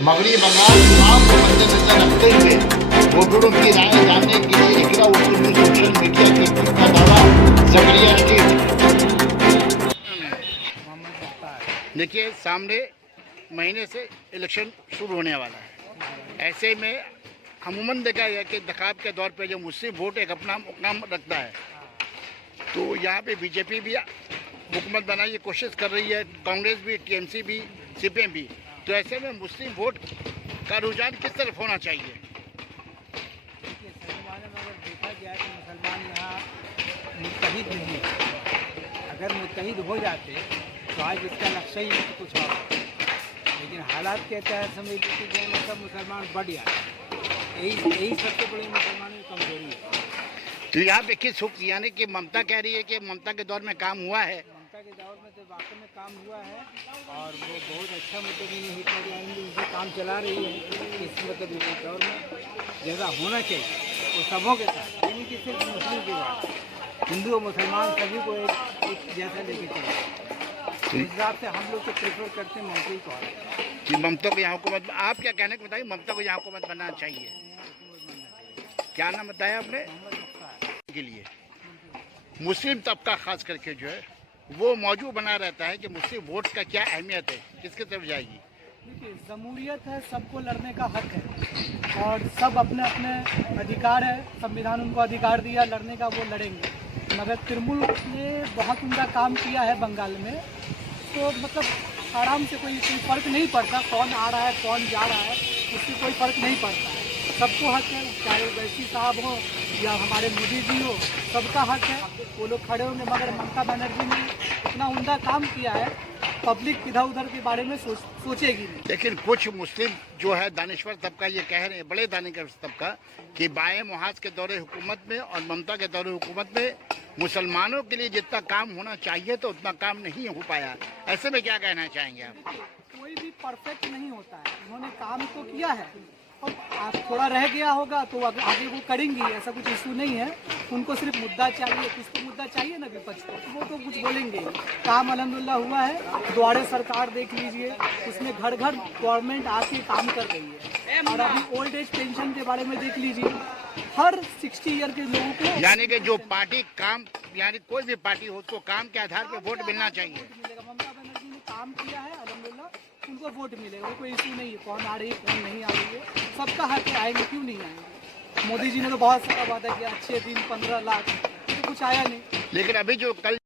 मगरबी बंगाल चुनाव को मद्देनजर रखते हुए वोटरों की राय जानने के लिए इकरा उर्दू में सोशल मीडिया के ट्वीट का दावा जकरिया स्टेट। देखिए, सामने महीने से इलेक्शन शुरू होने वाला है। ऐसे में अमूमन देखा गया कि इंतखाब के दौर पे जो मुस्लिम वोट एक अपना मुकाम रखता है, तो यहाँ पे बीजेपी भी हुकूमत बनाने की कोशिश कर रही है, कांग्रेस भी, टीएमसी भी, सीपीएम भी। तो ऐसे में मुस्लिम वोट का रुझान किस तरफ होना चाहिए? देखिए, सही मायने में अगर देखा जाए तो मुसलमान यहाँ मुत्तहिद नहीं है। अगर मुत्तहिद हो जाते तो आज इसका नक्शा ही कुछ और, लेकिन हालात के तहत समझ लीजिए कि सब मुसलमान बढ़ जाए। यही सबसे बड़ी मुसलमानों की कमजोरी है। तो यहाँ देखिए, सुख यानी कि ममता कह रही है कि ममता के दौर में काम हुआ है। ममता के दौर में तो वाकई में काम हुआ है और वो बहुत अच्छा मतलब हिकमत आएंगे उनसे काम चला रही है। इस मतलब इस दौर में जैसा होना चाहिए वो सबों के साथ, यानी कि सिर्फ मुस्लिम की बात, हिंदू और मुसलमान सभी को एक जैसा लेके चले। तो इस हिसाब से हम लोग तो प्रेफर करते हैं ममता को कि ममता को यहाँ हुकूमत, आप क्या कहने को बताइए, ममता को यहाँ हुकूमत बनना चाहिए? क्या नाम बताया आपने? के लिए मुस्लिम तबका खास करके जो है वो मौजूद बना रहता है कि मुस्लिम वोट का क्या अहमियत है, किसकी तरफ जाएगी? देखिए, जमहूरियत है, सबको लड़ने का हक है और सब अपने अपने अधिकार है, संविधान उनको अधिकार दिया लड़ने का, वो लड़ेंगे। मगर तृणमूल ने बहुत उनका काम किया है बंगाल में, तो मतलब आराम से कोई फर्क नहीं पड़ता कौन आ रहा है कौन जा रहा है, उससे कोई फर्क नहीं पड़ता है। सबको हक है, चाहे वैसी साहब हो या हमारे मोदी जी हो, सबका हक है, वो लोग खड़े होंगे। मगर ममता बनर्जी ने इतना उम्दा काम किया है, पब्लिक इधर उधर के बारे में सोचेगी नहीं। लेकिन कुछ मुस्लिम जो है दानिश्वर तबका ये कह रहे हैं, बड़े दानिश्वर तबका, कि बाएं मुहाज के दौरे हुकूमत में और ममता के दौरे हुकूमत में मुसलमानों के लिए जितना काम होना चाहिए तो उतना काम नहीं हो पाया। ऐसे में क्या कहना चाहेंगे आप? कोई भी परफेक्ट नहीं होता है, उन्होंने काम तो किया है और आज थोड़ा रह गया होगा तो आगे वो करेंगी, ऐसा कुछ इशू नहीं है। उनको सिर्फ मुद्दा चाहिए, कुछ तो मुद्दा चाहिए ना विपक्ष को, तो वो तो कुछ बोलेंगे। काम अल्हम्दुलिल्लाह हुआ है, द्वारे सरकार देख लीजिए, उसमें घर घर गवर्नमेंट आके काम कर रही है। और अभी ओल्ड एज पेंशन के बारे में देख लीजिए, हर 60 ईयर के लोगों को, यानी कि जो पार्टी काम, यानी कोई भी पार्टी हो उसको काम के आधार पर वोट मिलना चाहिए। ममता बनर्जी ने काम किया है अल्हम्दुलिल्लाह, उनको वोट मिलेगा, वो कोई इशू नहीं है कौन आ रही है कौन नहीं आ रही है, सबका हक है, आएंगे क्यों नहीं आएंगे। मोदी जी ने तो बहुत सारा वादा किया, अच्छे दिन 15 लाख, तो कुछ आया नहीं। लेकिन अभी जो कल